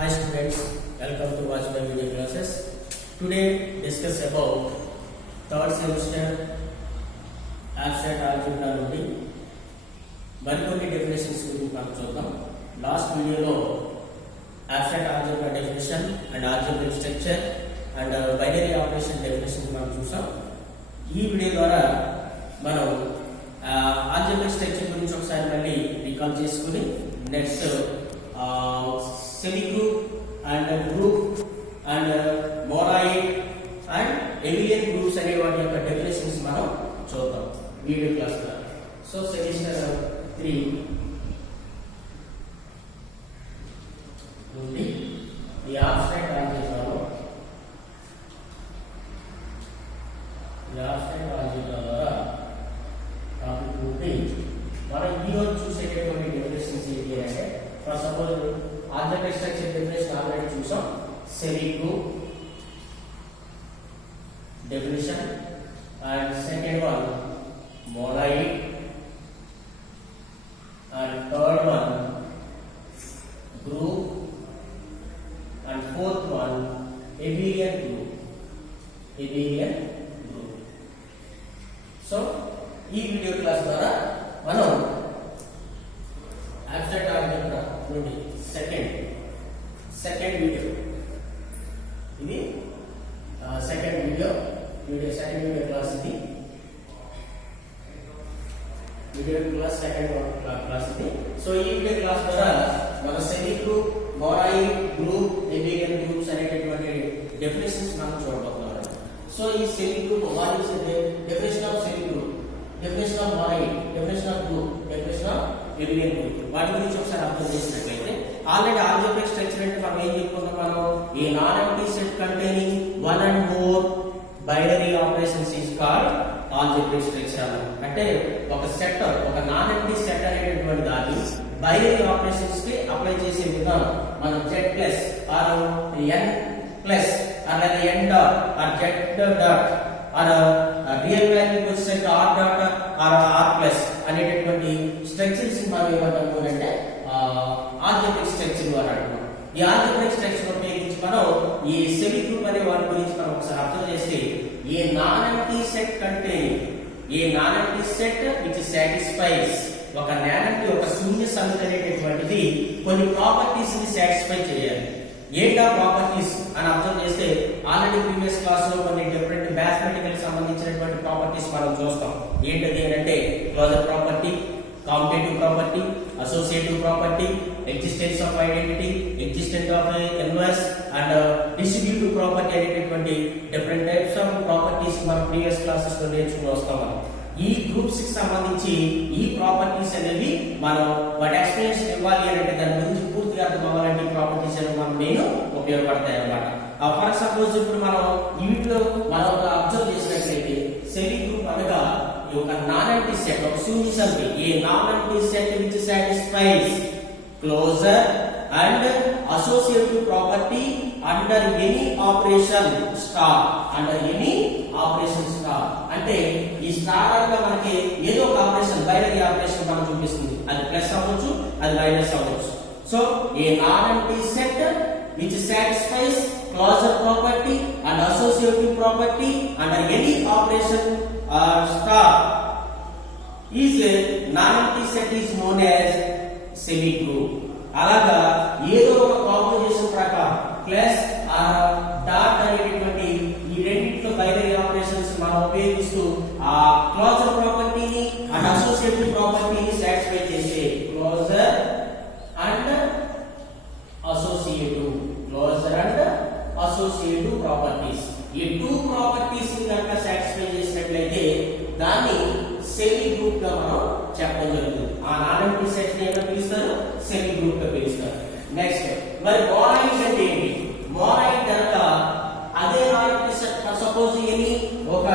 Hi students, welcome to watch my video classes. Today discuss about third semester abstract algebra నుండి మరికొన్ని definitions గురించి మనం చూద్దాం. Last వీడియోలో abstract algebra definition and algebraic structure and binary operation definition మనం చూసాం. ఈ వీడియో ద్వారా మనం algebraic structure గురించి ఒకసారి మళ్ళీ రికాల్ చేసుకుని next semi-group and group and monoid and abelian groups అనే వాటి యొక్క డెఫినేషన్స్ మనం చూద్దాం వీడియో క్లాస్ లో. సో సెమిస్టర్ 3 నుండి ఈ abstract algebra లో ద్వారా టాపిక్ నుండి మనం ఈరోజు చూసేటటువంటి డెఫినేషన్స్ ఏంటి అంటే first suppose algebraic structure definition already చూసాం. semi-group definition and second one monoid and third one group and fourth one abelian group. So ఈ వీడియో క్లాస్ ద్వారా మనం abstract algebra నుండి సెకండ్ వీడియో ఇది సెకండ్ వీడియో క్లాస్ ఇది second class ఇది. So ఈ video class ద్వారా మన semi group, monoid, group, abelian groups అనేటటువంటి డెఫినేషన్స్ మనం చూడబోతున్నాం. సో ఈ semi group what is the definition of semi group, definition of monoid, definition of group, definition of abelian group వాటి గురించి ఒకసారి అర్థం చేసినట్లయితే ఆల్రెడీ algebraic structure అంటే మనం ఏం చెప్పుకున్నాం, మనం a non empty set containing one and more binary operations is called algebraic structure. అంటే ఒక సెట్, ఒక నాన్ ఎంప్టీ సెట్ అనేటటువంటి దాన్ని బైనరీ ఆపరేషన్స్ కి అప్లై చేసే విధానం మనం z plus R n plus అలాగే n dot R z dot R real value వచ్చేసరికి r dot R r plus అనేటటువంటి స్ట్రక్చర్స్ మనం ఏమంటాము అంటే algebraic structure ద్వారా అంటున్నాం. ఈ algebraic structure ఉపయోగించి మనం ఈ సెమీ గ్రూప్ అనే వాటి గురించి మనం ఒకసారి అర్థం చేస్తే ఏ నాన్ ఎంప్టీ సెట్ కంటే విచ్ సాటిస్ఫైస్ ఒక నాన్ ఎంప్టీ ఒక శూన్య సమితి అనేటటువంటిది కొన్ని ప్రాపర్టీస్ ని సాటిస్ఫై చేయాలి. ఏంటా ప్రాపర్టీస్ అని అర్థం చేస్తే ఆల్రెడీ ప్రీవియస్ క్లాస్ లో కొన్ని డిఫరెంట్ మ్యాథమెటికల్ సంబంధించినటువంటి ప్రాపర్టీస్ మనం చూస్తాం. ఏంటది అంటే closure property, commutative property, associative property, existence of identity, existence of inverse and distributive property అనేటటువంటి డిఫరెంట్ టైప్స్ ఆఫ్ ప్రాపర్టీస్ మనం ప్రీవియస్ క్లాసెస్ లో నేర్చుకుని వస్తాం. ఈ గ్రూప్స్ కి సంబంధించి ఈ ప్రాపర్టీస్ అనేవి మనం వాటి ఎక్స్ప్లెనేషన్ ఇవ్వాలి అంటే దాని గురించి పూర్తిగా అర్థం అవ్వాలంటే ఈ ప్రాపర్టీస్ అనేవి మనం నేను ఉపయోగపడతాయి అన్నమాట. ఫర్ సపోజ్ ఇప్పుడు మనం వీటిలో మనం అబ్జర్వ్ చేసినట్లయితే సెమీ గ్రూప్ అనగా ఒక నాన్ ఎంప్టీ సెట్, ఒక శూన్య సమితి, a non empty set which satisfies closure and associative property under any operation star. అంటే ఈ స్టార్ అనగా మనకి ఏదో ఒక ఆపరేషన్, బైనరీ ఆపరేషన్ మనం చూపిస్తుంది. అది ప్లస్ అవ్వచ్చు, అది మైనస్ అవ్వచ్చు. So A non empty set which satisfies closure property and associative property under any operation star is a non-empty set is known as semi group. అలాగా ఏదో ఒక కాంపోజిషన్ ప్రకారం ప్లస్ ఆర్ డాట్ అనేటటువంటి ఈ రెండింటిలో బైనరీ ఆపరేషన్స్ మనం ఉపయోగిస్తూ ఆ క్లోజర్ ప్రాపర్టీని అండ్ అసోసియేటివ్ ప్రాపర్టీని సాటిస్ఫై చేసే క్లోజర్ అండ్ అసోసియేటివ్ ప్రాపర్టీస్, ఈ టూ ప్రాపర్టీస్ ని కనుక సాటిస్ఫై చేసినట్లయితే దాన్ని సెమీ గ్రూప్ గా మనం చెప్పడం జరుగుతుంది. ఆ నాన్ ఎంప్టీ సెట్ ని ఏమని పిలుస్తారు? సెమీ గ్రూప్ గా పిలుస్తారు. నెక్స్ట్ మరి మోనాయిడ్ అంటే ఏంటి? మోనాయిడ్ కనుక అదే non empty set, suppose any ఒక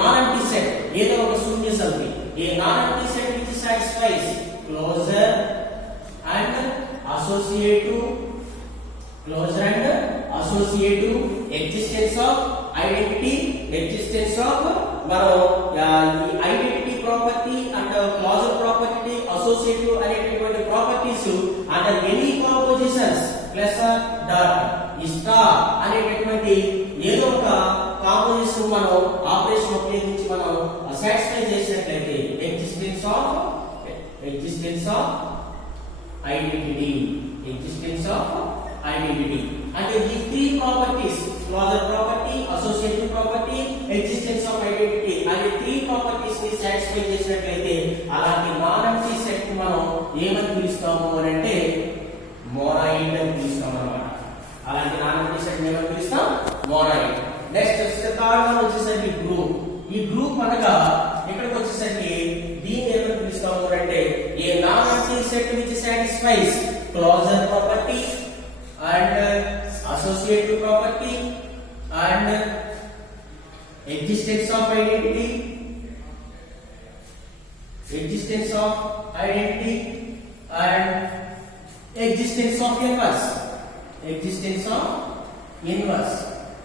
నాన్ ఎంప్టీ సెట్ ఏదో ఒక శూన్య సమితి, a non empty set which satisfies closure and associative existence of identity, existence of identity property and closure property, associative అనేటటువంటి properties under any compositions plus dot ఈ star అనేటటువంటి ఏదో ఒక కాంపోజిషన్ మనం ఆపరేషన్ ఉపయోగించి మనం సాటిస్ఫై చేసినట్లయితే ఎగ్జిస్టెన్స్ ఆఫ్ ఐడెంటిటీ అంటే ఈ three properties closure property, associative property, existence of identity అనే త్రీ ప్రాపర్టీస్ ని సాటిస్ఫై చేసినట్లయితే అలాంటి నాన్ ఎంప్టీ సెట్ ని మనం ఏమని పిలుస్తాము అని అంటే మోనాయిడ్ అని పిలుస్తాం అన్నమాట. అలాంటి నాన్ ఎంప్టీ సెట్ ని ఏమని పిలుస్తాం? మోనాయిడ్. నెక్స్ట్ థర్డ్ వన్ వచ్చేసరికి గ్రూప్. ఈ గ్రూప్ అనగా ఇక్కడికి వచ్చేసరికి దీన్ని ఏమని పిలుస్తాము అంటే a non empty set which satisfies closure property and associative property and existence of identity and existence of inverse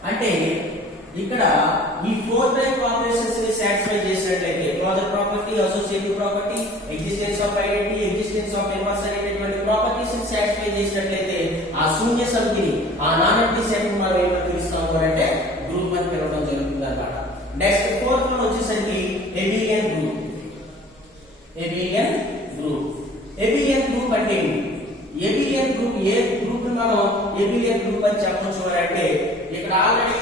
అంటే ఇక్కడ ఈ ఫోర్ టైప్ ఆపరేషన్స్ ని సాటిస్ఫై చేసినట్లయితే closure property, associative property, existence of identity, existence of inverse అనేటటువంటి properties ని satisfy చేసినట్లయితే ఆ శూన్య సమితిని, ఆ నాన్ ఎంప్టీ సెట్ ని మనం ఏమని పిలుస్తాము అంటే గ్రూప్ అని పిలవడం జరుగుతుంది అన్నమాట. నెక్స్ట్ ఫోర్త్ వన్ వచ్చేసరికి ఎబిలియన్ గ్రూప్. ఎబిలియన్ గ్రూప్ అంటే ఎబిలియన్ గ్రూప్ ఏ గ్రూప్ ని మనం ఎబిలియన్ గ్రూప్ అని చెప్పొచ్చు అంటే ఇక్కడ ఆల్రెడీ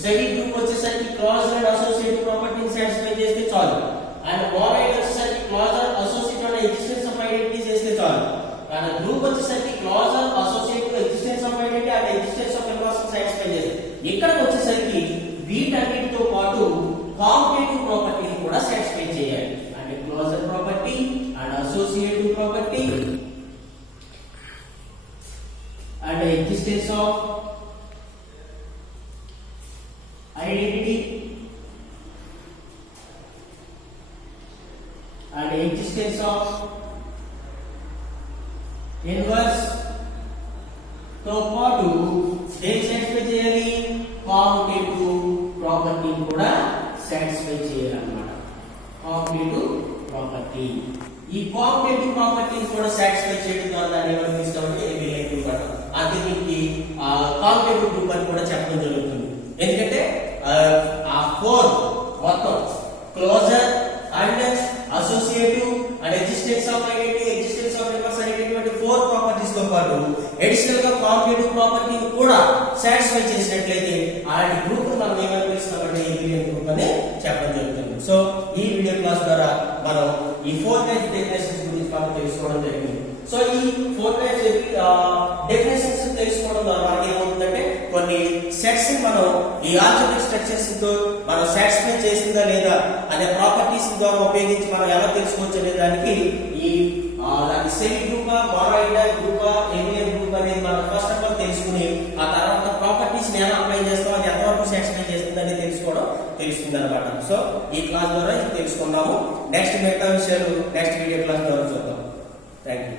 సెమీ గ్రూప్ వచ్చేసరికి క్లోజర్ అండ్ అసోసియేటివ్ ప్రాపర్టీని సాటిస్ఫై చేస్తే చాలు, అండ్ మోనాయిడ్ వచ్చేసరికి closure, associative and existence of identity చేస్తే చాలు. కానీ గ్రూప్ వచ్చేసరికి closure, associative, existence of identity and existence of inverse satisfy చేస్తుంది. ఇక్కడికి వచ్చేసరికి వీటన్నిటితో పాటు కాంపిటేటివ్ ప్రాపర్టీని కూడా సాటిస్ఫై చేయాలి. అంటే closure property and associative property and existence of identity and existence of inverse తో పాటు దేని సాటిస్ఫై చేయాలి? కాంపిటేటివ్ ప్రాపర్టీ కూడా సాటిస్ఫై చేయాలన్నమాట. కాంపిటేటివ్ ప్రాపర్టీ, ఈ కాంపిటేటివ్ ప్రాపర్టీని కూడా సాటిస్ఫై చేయడం ద్వారా దాన్ని ఏమని పిలుస్తామంటే ఎబిలియన్ గ్రూప్ అంటాం. అంటే దీనికి కాంపిటేటివ్ గ్రూప్ అని కూడా చెప్పడం జరుగుతుంది. ఎందుకంటే ఆ ఫోర్ మొత్తం closure and associative and existence of identity, existence of inverse అనేటువంటి ఫోర్ ప్రాపర్టీస్ తో పాటు అడిషనల్ గా కాంపిటేటివ్ ప్రాపర్టీని కూడా సాటిస్ఫై చేసినట్లయితే అలాంటి గ్రూప్ మనం ఏమని పిలుస్తామంటే ఎబిలియన్ గ్రూప్ అని చెప్పడం జరుగుతుంది. సో ఈ వీడియో క్లాస్ ద్వారా మనం ఈ ఫోర్ టైప్స్ డెఫినేషన్స్ గురించి మనం తెలుసుకోవడం జరిగింది. సో ఈ ఫోర్ టైప్స్ డెఫినేషన్స్ తెలుసుకోవడం ద్వారా మనకి ఏమవుతుందంటే కొన్ని సెట్స్ మనం ఈ ఆల్జీబ్రిక్ స్ట్రక్చర్స్ తో మనం సాటిస్ఫై చేసిందా లేదా అనే ప్రాపర్టీస్ ద్వారా ఉపయోగించి మనం ఎలా తెలుసుకోవచ్చు అనే దానికి ఈ semi group, monoid group, ఎబిలియన్ group అనేది మనం ఫస్ట్ ఆఫ్ ఆల్ తెలుసుకుని ఆ తర్వాత ప్రాపర్టీస్ ని ఎలా అప్లై చేస్తాం, అది ఎంతవరకు సాటిస్ఫై చేస్తుంది అని తెలుస్తుంది అనమాట. సో ఈ క్లాస్ ద్వారా తెలుసుకున్నాము. నెక్స్ట్ మిగతా విషయాలు నెక్స్ట్ వీడియో క్లాస్ ద్వారా చూద్దాం. Thank you.